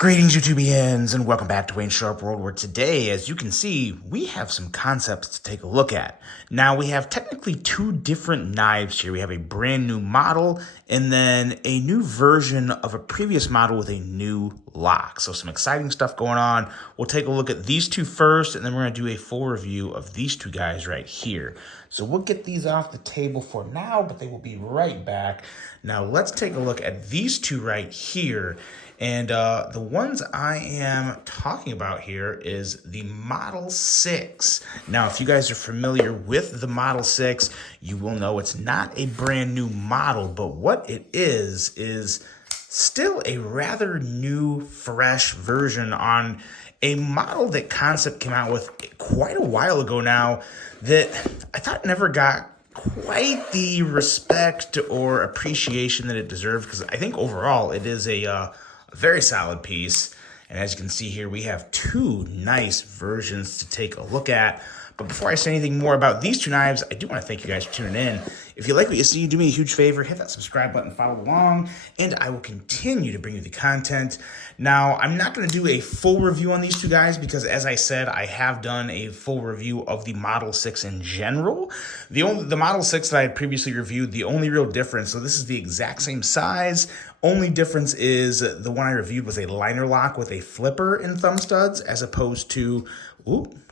Greetings, YouTubians, and welcome back to Wayne Sharp World, where today, as you can see, we have some concepts to take a look at. Now, we have technically two different knives here. We have a brand new model and then a new version of a previous model with a new lock. So some exciting stuff going on. We'll take a look at these two first, and then we're going to do a full review of these two guys right here. So we'll get these off the table for now, but they will be right back. Now, let's take a look at these two right here. And the ones I am talking about here is the Model 6. Now, if you guys are familiar with the Model 6, you will know it's not a brand new model, but what it is still a rather new, fresh version on a model that Kansept came out with quite a while ago now that I thought never got quite the respect or appreciation that it deserved, because I think overall it is a very solid piece. And as you can see here, we have two nice versions to take a look at. But before I say anything more about these two knives, I do want to thank you guys for tuning in. If you like what you see, do me a huge favor, hit that subscribe button, follow along, and I will continue to bring you the content. Now, I'm not going to do a full review on these two guys because, as I said, I have done a full review of the Model 6 in general. The Model 6 that I had previously reviewed, the only real difference, so this is the exact same size, only difference is the one I reviewed was a liner lock with a flipper and thumb studs, as opposed to,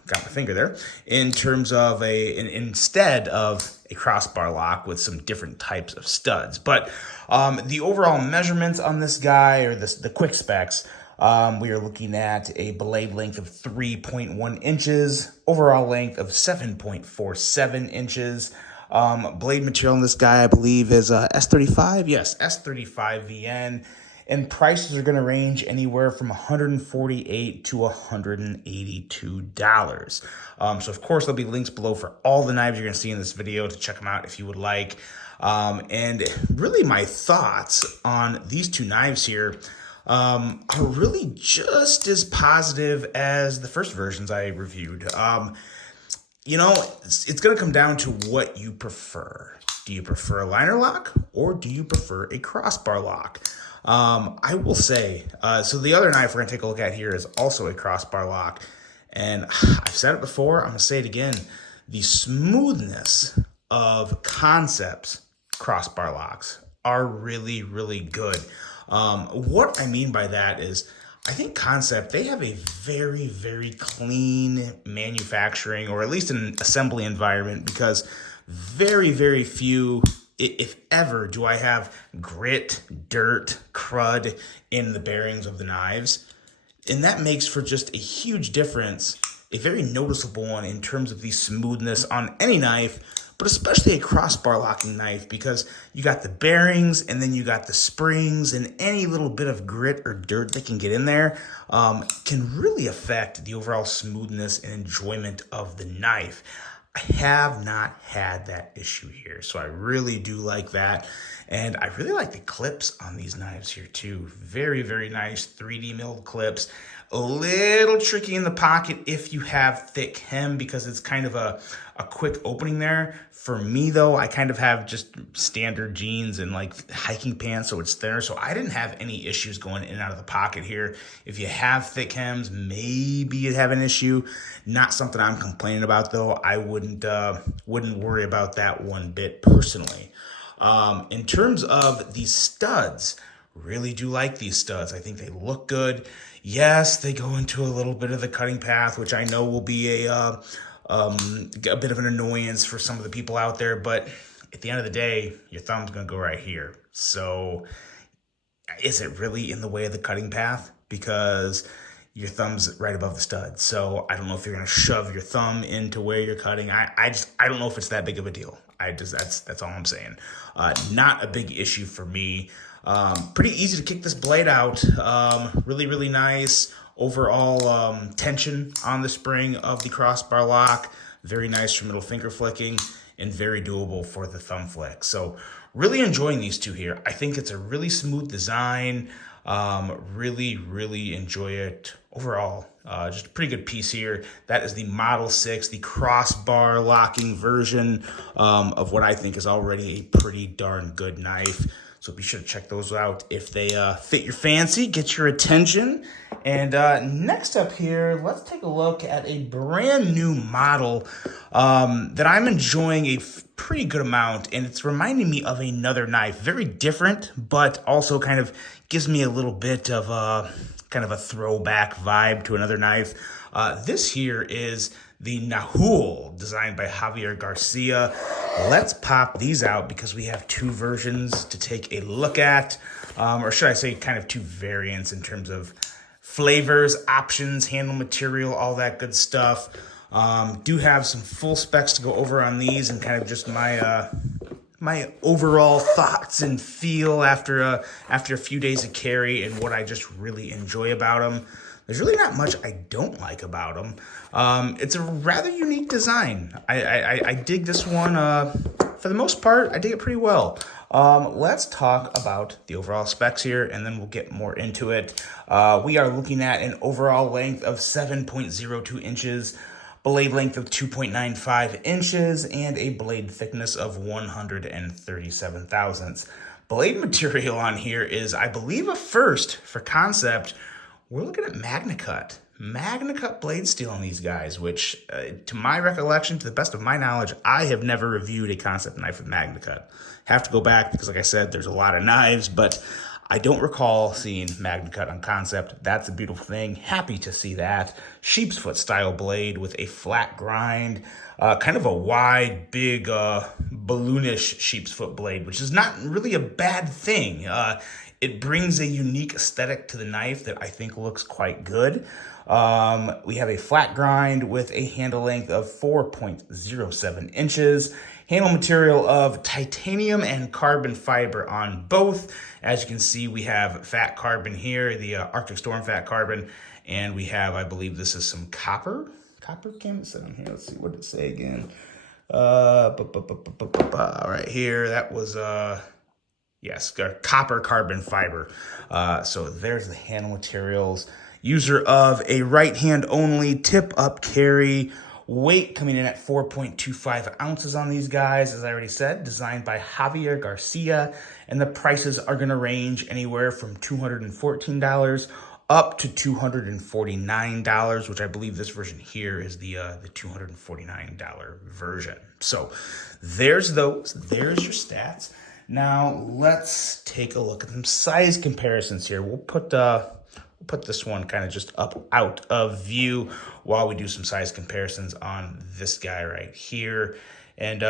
got my finger there, in terms of instead of a crossbar lock with some different types of studs. But the overall measurements on this guy, or the quick specs, we are looking at a blade length of 3.1 inches, overall length of 7.47 inches. Blade material in this guy, I believe, is S35. Yes, S35 VN. And prices are going to range anywhere from $148 to $182. So, of course, there'll be links below for all the knives you're going to see in this video to check them out if you would like. And really, my thoughts on these two knives here are really just as positive as the first versions I reviewed. You know, it's going to come down to what you prefer. Do you prefer a liner lock or do you prefer a crossbar lock? I will say, so the other knife we're going to take a look at here is also a crossbar lock. And I've said it before, I'm going to say it again. The smoothness of Kansept's crossbar locks are really, really good. What I mean by that is, I think Kansept, they have a very, very clean manufacturing, or at least an assembly environment, because very, very few, if ever, do I have grit, dirt, crud in the bearings of the knives. And that makes for just a huge difference, a very noticeable one in terms of the smoothness on any knife, but especially a crossbar locking knife, because you got the bearings and then you got the springs, and any little bit of grit or dirt that can get in there can really affect the overall smoothness and enjoyment of the knife. I have not had that issue here, so I really do like that. And I really like the clips on these knives here too. Very, very nice 3D milled clips. A little tricky in the pocket if you have thick hem, because it's kind of a quick opening there. For me though, I kind of have just standard jeans and like hiking pants, so it's thinner. So I didn't have any issues going in and out of the pocket here. If you have thick hems, maybe you'd have an issue. Not something I'm complaining about though. I wouldn't worry about that one bit personally. In terms of these studs, really do like these studs. I think they look good. Yes, they go into a little bit of the cutting path, which I know will be a bit of an annoyance for some of the people out there, but at the end of the day, your thumb's going to go right here. So is it really in the way of the cutting path? Because your thumb's right above the stud. So I don't know if you're going to shove your thumb into where you're cutting. I don't know if it's that big of a deal. That's all I'm saying. Not a big issue for me. Pretty easy to kick this blade out. Really, really nice overall tension on the spring of the crossbar lock. Very nice for middle finger flicking, and very doable for the thumb flick. So really enjoying these two here. I think it's a really smooth design. Really, really enjoy it overall. Just a pretty good piece here. That is the Model 6, the crossbar locking version of what I think is already a pretty darn good knife. So So be sure to check those out if they fit your fancy, get your attention. And next up here, let's take a look at a brand new model that I'm enjoying a pretty good amount. And it's reminding me of another knife. Very different, but also kind of gives me a little bit of kind of a throwback vibe to another knife. This here is the Nahual, designed by Javier Garcia. Let's pop these out because we have two versions to take a look at, or should I say kind of two variants in terms of flavors, options, handle material, all that good stuff. Do have some full specs to go over on these and kind of just my my overall thoughts and feel after a few days of carry and what I just really enjoy about them. There's really not much I don't like about them. It's a rather unique design. I dig this one. For the most part, I dig it pretty well. Let's talk about the overall specs here, and then we'll get more into it. We are looking at an overall length of 7.02 inches, blade length of 2.95 inches, and a blade thickness of 137 thousandths. Blade material on here is, I believe, a first for Kansept. We're looking at MagnaCut blade steel on these guys, which, to my recollection, to the best of my knowledge, I have never reviewed a Kansept knife with MagnaCut. Have to go back because, like I said, there's a lot of knives, but I don't recall seeing MagnaCut on Kansept. That's a beautiful thing. Happy to see that. Sheep's foot style blade with a flat grind, kind of a wide, big, balloonish sheep's foot blade, which is not really a bad thing. It brings a unique aesthetic to the knife that I think looks quite good. We have a flat grind with a handle length of 4.07 inches. Handle material of titanium and carbon fiber on both. As you can see, we have fat carbon here, the Arctic Storm fat carbon. And we have, I believe this is some copper. Copper came on here. Let's see, what did it say again? Right here, that was... yes, copper carbon fiber. So there's the handle materials. User of a right hand only tip up carry. Weight coming in at 4.25 ounces on these guys, as I already said, designed by Javier Garcia. And the prices are going to range anywhere from $214 up to $249, which I believe this version here is the $249 version. So there's those. There's your stats. Now, let's take a look at some size comparisons here. We'll put this one kind of just up out of view while we do some size comparisons on this guy right here. And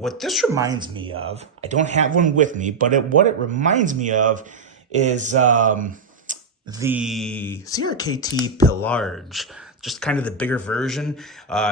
what this reminds me of, I don't have one with me, but what it reminds me of is the CRKT Pillarge, just kind of the bigger version.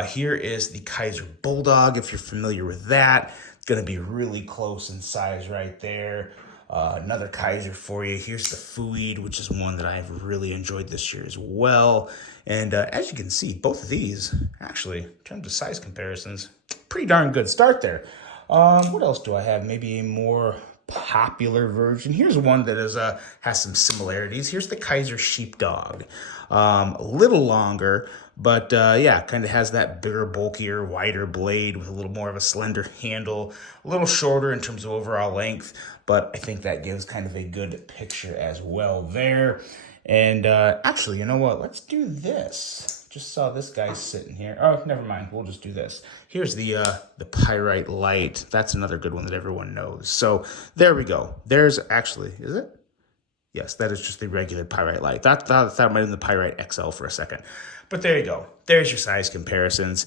Here is the Kaiser Bulldog, if you're familiar with that. It's going to be really close in size right there. Another Kaiser for you. Here's the Fouid, which is one that I've really enjoyed this year as well. And as you can see, both of these, actually, in terms of size comparisons, pretty darn good start there. What else do I have? Maybe a more popular version. Here's one that has some similarities. Here's the Kaiser Sheepdog. A little longer, but yeah, kind of has that bigger, bulkier, wider blade with a little more of a slender handle, a little shorter in terms of overall length, but I think that gives kind of a good picture as well there. And actually, you know what? Let's do this. Just saw this guy sitting here. Oh, never mind. We'll just do this. Here's the Pyrite Light. That's another good one that everyone knows. So there we go. There's actually, is it? Yes, that is just the regular Pyrite Light. That might have been the Pyrite XL for a second. But there you go. There's your size comparisons.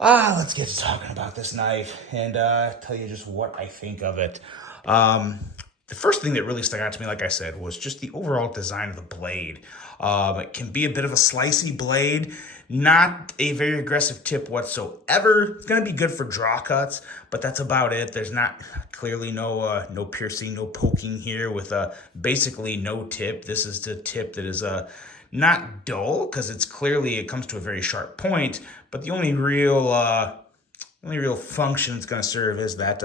Let's get to talking about this knife and tell you just what I think of it. The first thing that really stuck out to me, like I said, was just the overall design of the blade. It can be a bit of a slicey blade, not a very aggressive tip whatsoever. It's going to be good for draw cuts, but that's about it. There's not clearly no piercing, no poking here with basically no tip. This is the tip that is not dull because it comes to a very sharp point, but the only real function it's going to serve is that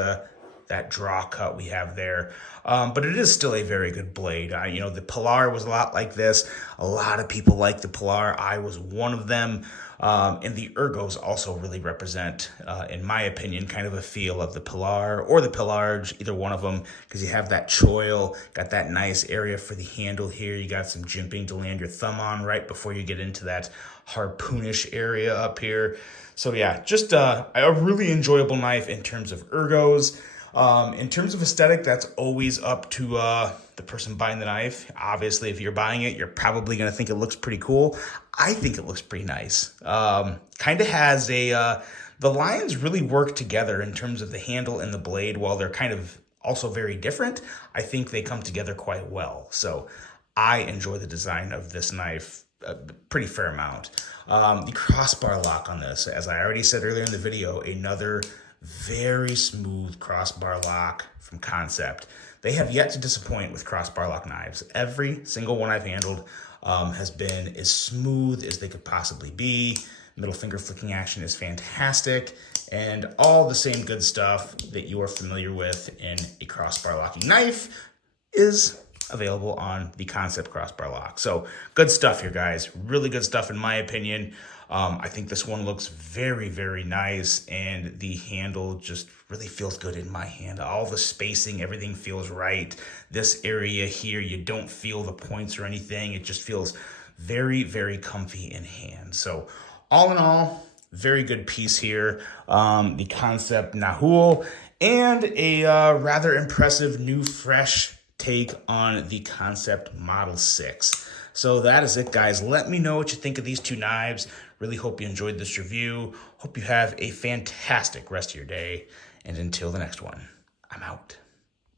that draw cut we have there. But it is still a very good blade. You know, the Pilar was a lot like this. A lot of people like the Pilar. I was one of them. And the Ergos also really represent, in my opinion, kind of a feel of the Pilar or the Pilarge, either one of them, because you have that choil, got that nice area for the handle here. You got some jimping to land your thumb on right before you get into that harpoonish area up here. So yeah, just a really enjoyable knife in terms of Ergos. In terms of aesthetic, that's always up to the person buying the knife. Obviously, if you're buying it, you're probably going to think it looks pretty cool. I think it looks pretty nice. Kind of has the lines really work together in terms of the handle and the blade. While they're kind of also very different, I think they come together quite well. So I enjoy the design of this knife a pretty fair amount. The crossbar lock on this, as I already said earlier in the video, another very smooth crossbar lock from Kansept. They have yet to disappoint with crossbar lock knives. Every single one I've handled has been as smooth as they could possibly be. Middle finger flicking action is fantastic, and all the same good stuff that you are familiar with in a crossbar locking knife is available on the Kansept crossbar lock. So good stuff here, guys. Really good stuff in my opinion. I think this one looks very, very nice, and the handle just really feels good in my hand. All the spacing, everything feels right. This area here, you don't feel the points or anything. It just feels very, very comfy in hand. So all in all, very good piece here. The Kansept Nahual, and a rather impressive new fresh take on the Kansept Model 6. So that is it, guys. Let me know what you think of these two knives. Really hope you enjoyed this review. Hope you have a fantastic rest of your day. And until the next one, I'm out.